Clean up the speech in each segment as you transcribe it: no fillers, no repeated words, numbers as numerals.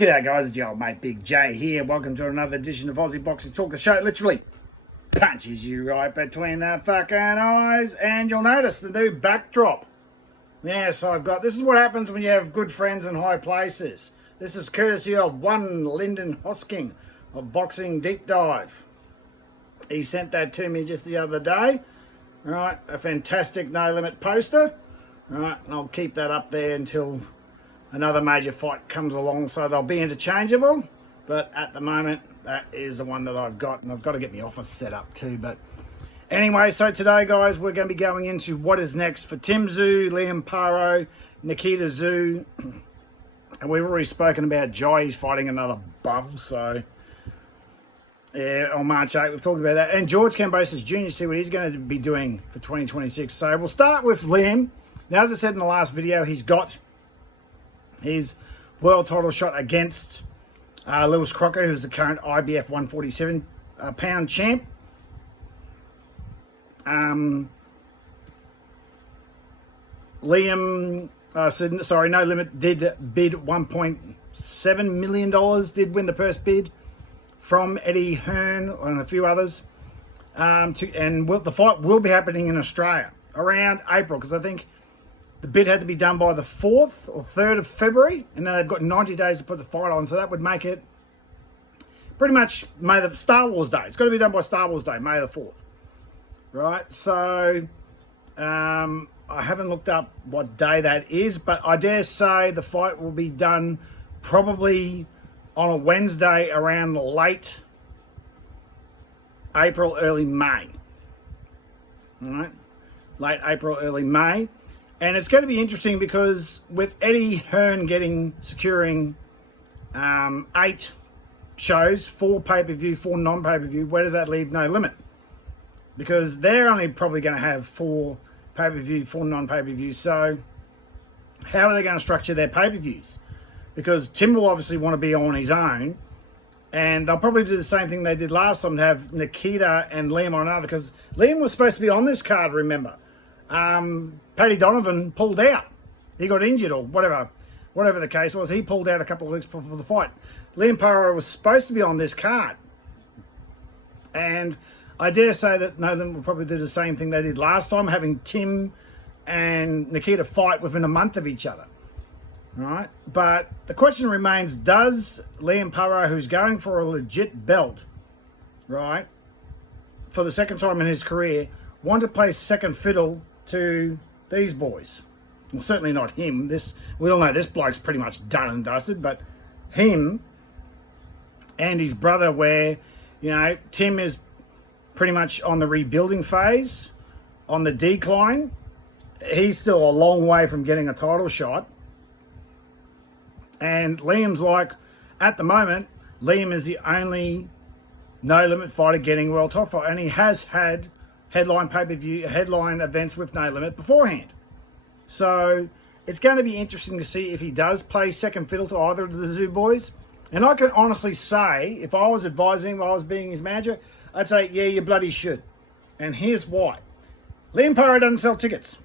G'day guys, it's your old mate Big J here. Welcome to another edition of Aussie Boxing Talk, the show literally punches you right between the fucking eyes. And you'll notice the new backdrop. Yeah, so this is what happens when you have good friends in high places. This is courtesy of one Lyndon Hosking of Boxing Deep Dive. He sent that to me just the other day. Right, a fantastic No Limit poster. Right, and I'll keep that up there until another major fight comes along, so they'll be interchangeable. But at the moment, that is the one that I've got, and I've got to get my office set up too. But anyway, so today, guys, we're going to be going into what is next for Tim Tszyu, Liam Paro, Nikita Tszyu. And we've already spoken about Jai. He's fighting another bum, so yeah, on March 8th, we've talked about that. And George Kambosos Jr., see what he's going to be doing for 2026. So we'll start with Liam. Now, as I said in the last video, he's got his world title shot against Lewis Crocker, who's the current IBF 147 pound champ. Liam, No Limit did bid $1.7 million, did win the first bid from Eddie Hearn and a few others. The fight will be happening in Australia around April, because I think the bid had to be done by the 4th or 3rd of February, and then they've got 90 days to put the fight on, so that would make it pretty much Star Wars Day. It's got to be done by Star Wars Day, May the 4th. Right, so I haven't looked up what day that is, but I dare say the fight will be done probably on a Wednesday around late April, early May. All right, late April, early May. And it's going to be interesting because with Eddie Hearn securing 8 shows, 4 pay-per-view, 4 non-pay-per-view, where does that leave No Limit? Because they're only probably going to have 4 pay-per-view, 4 non-pay-per-view. So how are they going to structure their pay-per-views? Because Tim will obviously want to be on his own, and they'll probably do the same thing they did last time, to have Nikita and Liam on another, because Liam was supposed to be on this card, remember. Paddy Donovan pulled out. He got injured or whatever the case was. He pulled out a couple of weeks before the fight. Liam Paro was supposed to be on this card. And I dare say that No Limit will probably do the same thing they did last time, having Tim and Nikita fight within a month of each other. Right? But the question remains, does Liam Paro, who's going for a legit belt, right, for the second time in his career, want to play second fiddle to these boys? Well, certainly not him. We all know this bloke's pretty much done and dusted, but him and his brother, where, you know, Tim is pretty much on the rebuilding phase, on the decline. He's still a long way from getting a title shot. And Liam's like, at the moment, Liam is the only No Limit fighter getting a world title fight, and he has had headline pay-per-view, headline events with No Limit beforehand. So it's going to be interesting to see if he does play second fiddle to either of the Tszyu boys. And I can honestly say, if I was advising him, if I was being his manager, I'd say, yeah, you bloody should. And here's why. Liam Paro doesn't sell tickets.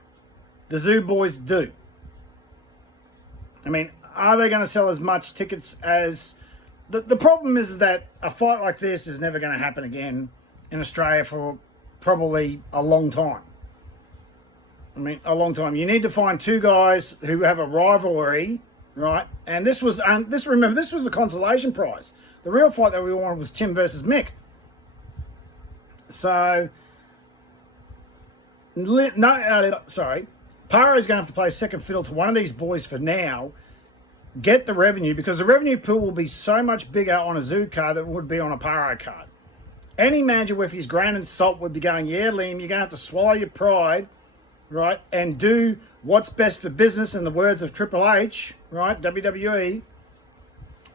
The Tszyu boys do. I mean, are they going to sell as much tickets as... The problem is that a fight like this is never going to happen again in Australia for probably a long time. I mean, a long time. You need to find 2 guys who have a rivalry, right? And this was the consolation prize. The real fight that we wanted was Tim versus Mick. So, Paro's going to have to play second fiddle to one of these boys for now, get the revenue, because the revenue pool will be so much bigger on a Tszyu card than it would be on a Paro card. Any manager with his grain and salt would be going, yeah, Liam, you're going to have to swallow your pride, right, and do what's best for business, in the words of Triple H, right, WWE.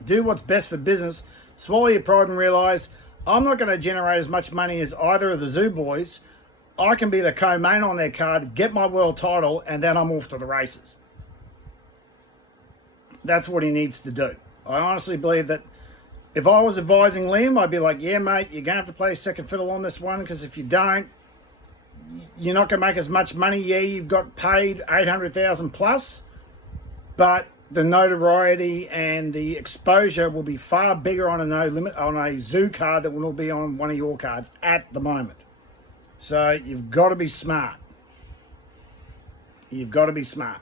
Do what's best for business, swallow your pride and realise, I'm not going to generate as much money as either of the Tszyu boys. I can be the co-main on their card, get my world title, and then I'm off to the races. That's what he needs to do. I honestly believe that if I was advising Liam, I'd be like, yeah, mate, you're going to have to play second fiddle on this one, because if you don't, you're not going to make as much money. Yeah, you've got paid $800,000 plus, but the notoriety and the exposure will be far bigger on a no limit on a zoo card than will be on one of your cards at the moment. So you've got to be smart. You've got to be smart.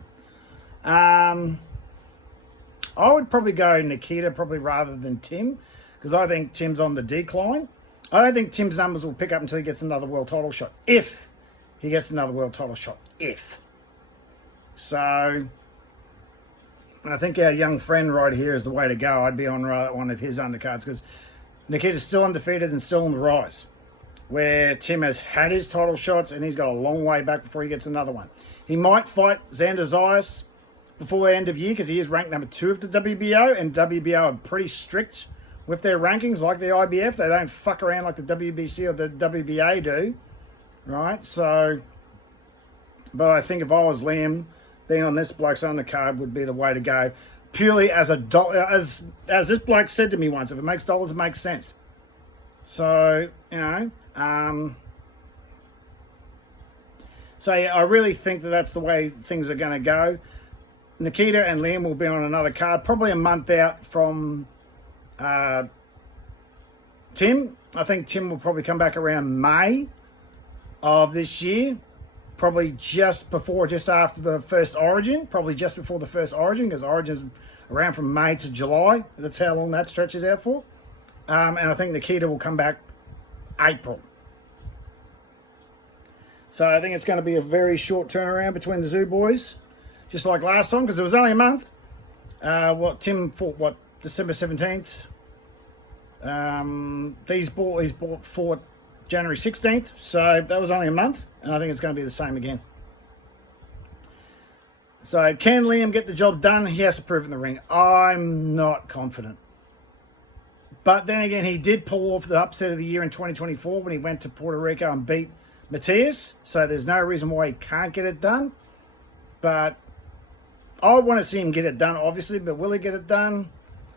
I would probably go Nikita probably rather than Tim, because I think Tim's on the decline. I don't think Tim's numbers will pick up until he gets another world title shot. If he gets another world title shot. If. So I think our young friend right here is the way to go. I'd be on one of his undercards because Nikita's still undefeated and still on the rise, where Tim has had his title shots and he's got a long way back before he gets another one. He might fight Xander Zayas before the end of year because he is ranked number 2 of the WBO, and WBO are pretty strict with their rankings like the IBF. They don't fuck around like the WBC or the WBA do, right? So, but I think if I was Liam, being on this bloke's undercard would be the way to go. Purely as as this bloke said to me once, if it makes dollars, it makes sense. So, so yeah, I really think that that's the way things are going to go. Nikita and Liam will be on another card, probably a month out from Tim. I think Tim will probably come back around May of this year. Probably just after the first Origin. Probably just before the first Origin, because Origin's around from May to July. That's how long that stretches out for. And I think Nikita will come back April. So I think it's going to be a very short turnaround between the Zoo boys. Just like last time, because it was only a month. Tim fought, December 17th. These boys fought January 16th, so that was only a month, and I think it's going to be the same again. So can Liam get the job done? He has to prove in the ring. I'm not confident. But then again, he did pull off the upset of the year in 2024 when he went to Puerto Rico and beat Matias, so there's no reason why he can't get it done. But I want to see him get it done, obviously, but will he get it done?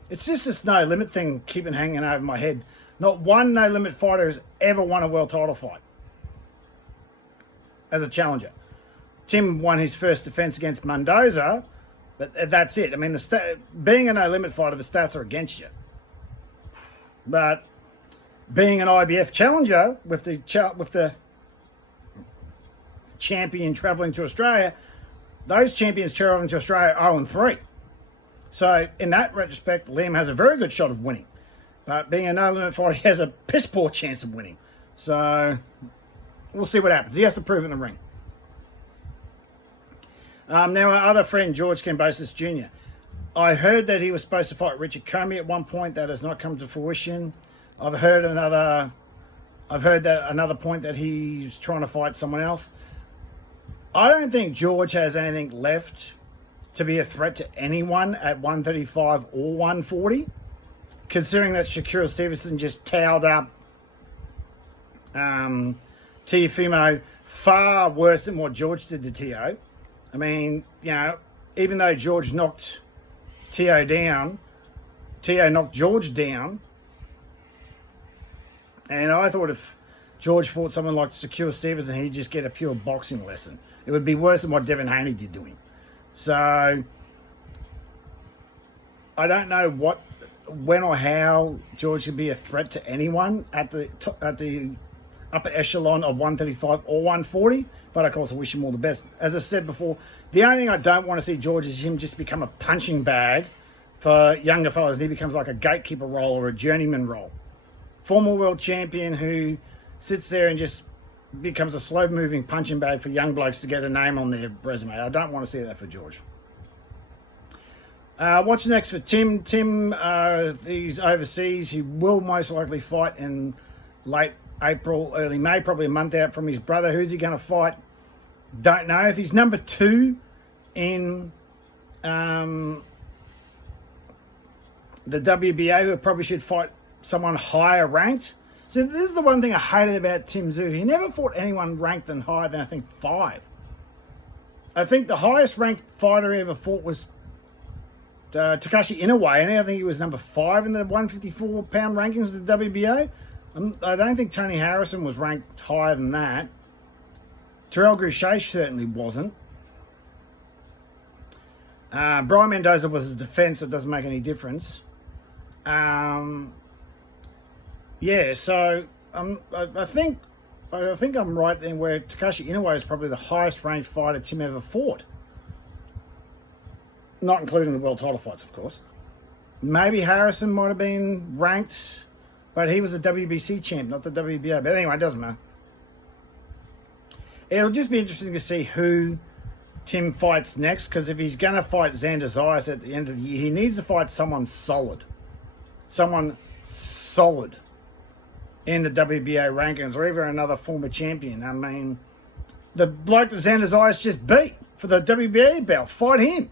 It's just this no-limit thing keeping hanging over my head. Not one no-limit fighter has ever won a world title fight as a challenger. Tim won his first defense against Mendoza, but that's it. I mean, being a no-limit fighter, the stats are against you. But being an IBF challenger with the champion travelling to Australia, those champions travelling to Australia are 0-3. So in that retrospect, Liam has a very good shot of winning. But being a no-limit fighter, he has a piss-poor chance of winning. So we'll see what happens. He has to prove in the ring. Now, our other friend, George Kambosos Jr. I heard that he was supposed to fight Richard Comey at one point. That has not come to fruition. I've heard another point that he's trying to fight someone else. I don't think George has anything left to be a threat to anyone at 135 or 140. Considering that Shakur Stevenson just towed up Teofimo far worse than what George did to Teo. I mean, even though George knocked Teo down, Teo knocked George down. And I thought if George fought someone like Shakur Stevenson, he'd just get a pure boxing lesson. It would be worse than what Devin Haney did to him. So I don't know when or how George should be a threat to anyone at the upper echelon of 135 or 140. But of course, I wish him all the best. As I said before, the only thing I don't want to see George is him just become a punching bag for younger fellas, and he becomes like a gatekeeper role or a journeyman role. Former world champion who sits there and just becomes a slow-moving punching bag for young blokes to get a name on their resume. I don't want to see that for George. What's next for Tim? Tim, he's overseas. He will most likely fight in late April, early May, probably a month out from his brother. Who's he going to fight? Don't know. If he's number 2 in the WBA, he probably should fight someone higher ranked. So this is the one thing I hated about Tim Tszyu. He never fought anyone ranked and higher than, I think, 5. I think the highest ranked fighter he ever fought was Takashi Inoue, and I think he was number 5 in the 154-pound rankings of the WBA. I don't think Tony Harrison was ranked higher than that. Terrell Goucher certainly wasn't. Brian Mendoza was a defence. It doesn't make any difference. Yeah, so I think I'm right then where Takashi Inoue is probably the highest ranked fighter Tim ever fought. Not including the world title fights, of course. Maybe Harrison might have been ranked, but he was a WBC champ, not the WBA. But anyway, it doesn't matter. It'll just be interesting to see who Tim fights next, because if he's going to fight Xander Zayas at the end of the year, he needs to fight someone solid. Someone solid in the WBA rankings, or even another former champion. I mean, the bloke that Xander Zayas just beat for the WBA belt, fight him.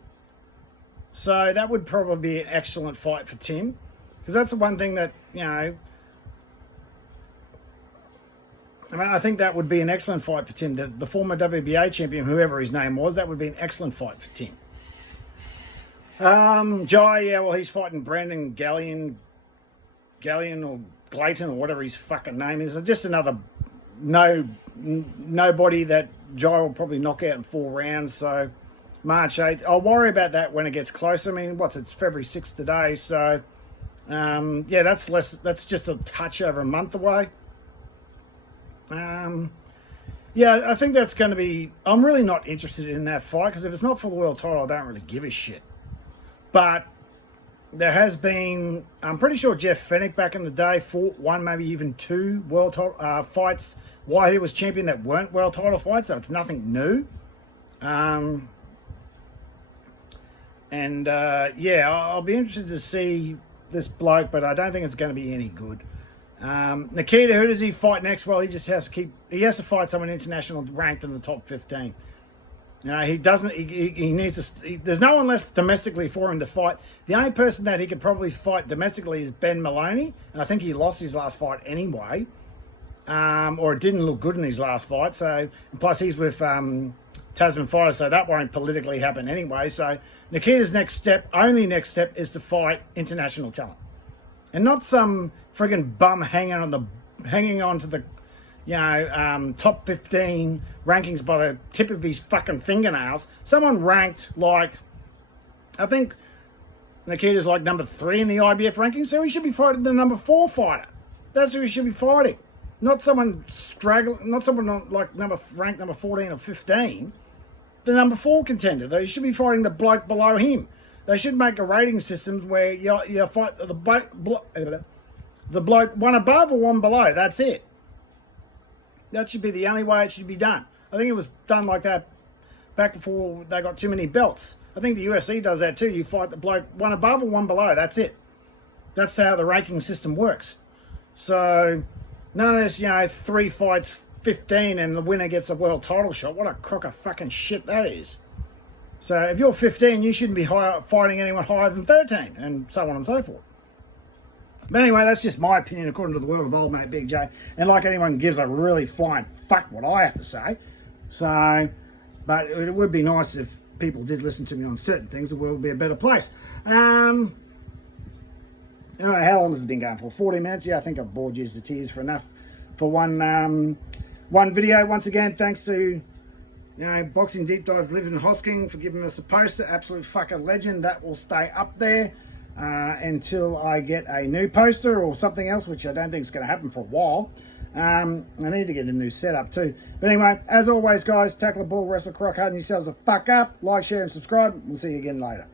So that would probably be an excellent fight for Tim, because that's the one thing that, you know, I mean, I think that would be an excellent fight for Tim. The former WBA champion, whoever his name was, that would be an excellent fight for Tim. Jai, yeah, well, he's fighting Brandon Gallion or Glayton or whatever his fucking name is. Just another nobody that Jai will probably knock out in 4 rounds. So March 8th. I'll worry about that when it gets closer. I mean, it's February 6th today. So, yeah, that's just a touch over a month away. Yeah, I think that's going to be... I'm really not interested in that fight, because if it's not for the world title, I don't really give a shit. But there has been... I'm pretty sure Jeff Fennick back in the day fought 1, maybe even 2 world title fights while he was champion that weren't world title fights, so it's nothing new. Yeah, I'll be interested to see this bloke, but I don't think it's going to be any good. Nikita, who does he fight next? Well, he just has to fight someone international ranked in the top 15. You know, he needs to, there's no one left domestically for him to fight. The only person that he could probably fight domestically is Ben Maloney, and I think he lost his last fight anyway, or it didn't look good in his last fight. So, plus he's with Tasman Fighter, so that won't politically happen anyway. So Nikita's only next step is to fight international talent, and not some friggin' bum hanging on to the, you know, top 15 rankings by the tip of his fucking fingernails. Someone ranked like, I think Nikita's like number 3 in the IBF rankings, so he should be fighting the number 4 fighter. That's who he should be fighting. Not someone like ranked number 14 or 15. The number 4 contender. They should be fighting the bloke below him. They should make a rating system where you fight the bloke one above or one below. That's it. That should be the only way it should be done. I think it was done like that back before they got too many belts. I think the UFC does that too. You fight the bloke one above or one below. That's it. That's how the ranking system works. So none of this, you know, 3 fights, 15, and the winner gets a world title shot. What a crock of fucking shit that is. So if you're 15, you shouldn't be fighting anyone higher than 13, and so on and so forth. But anyway, that's just my opinion according to the world of old mate Big J. And like anyone gives a really flying fuck what I have to say. So, but it would be nice if people did listen to me on certain things. The world would be a better place. I don't know how long this has been going for. 40 minutes? Yeah, I think I've bored you to tears for enough for one video. Once again, thanks to, you know, Boxing Deep Dive Living Hosking for giving us a poster. Absolute fucking legend. That will stay up there until I get a new poster or something else, which I don't think is going to happen for a while. I need to get a new setup too. But anyway, as always, guys, tackle the ball, wrestle, croc hard, and yourselves a fuck up. Like, share, and subscribe. We'll see you again later.